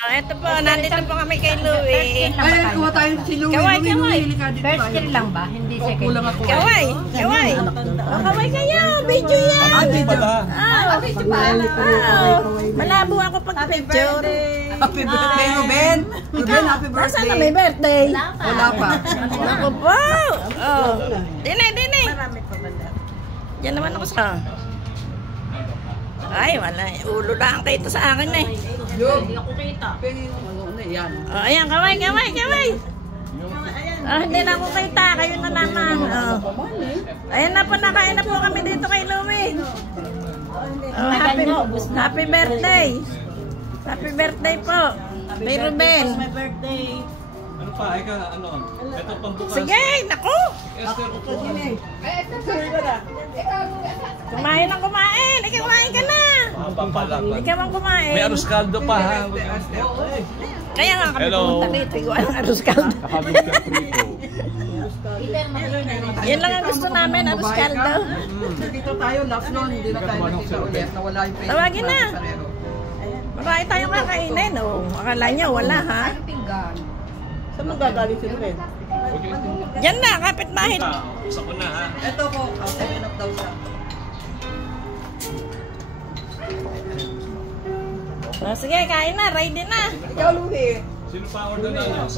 Ito po, nandito po kami kay Louie. Ay, kuha tayo si Louie. Kaway. First kill lang ba? Hindi second. Kulang ako. Kaway. Kaway kayo, video yan. Ah, video. Video pa. Malabo ako pag picture. Happy birthday, Ruben. Ruben, happy birthday. Saan na may birthday? Wala pa. Ako po. Dinay. Marami pa ba na? Yan naman ako sa... Ay, wala. Ulo lang kayo ito sa akin eh. Hindi ako kita. Yan. Oh, ayan, kaway. Hindi na ako kita. Kayo na naman. Ayan na po, nakain na po kami dito kay Louie. Happy birthday. Happy birthday po. Kay Ruben. My birthday. Ano pa? Ika, ano? Ito pambukas. Sige, naku. Kumain. Ikaw kumain ka na. Ikaw ang kumain. May arroz caldo pa ha. Kaya nga kami pumunta dito. Ikaw ang arroz caldo. Yan lang ang gusto namin, arroz caldo. Dito tayo, last noon. Hindi na tayo nakita ulit. Nawala yung Facebook. Tawagin na. Marami tayong kakainin. Akala niya wala ha. Saan mo gagaling si Ruben? Yan na, kapitbahay. Gusto ko na ha. Ito po, 7 up daw siya. Sige, kain na. Ready na. Ikaw, Louie. Sino pa order na nyo?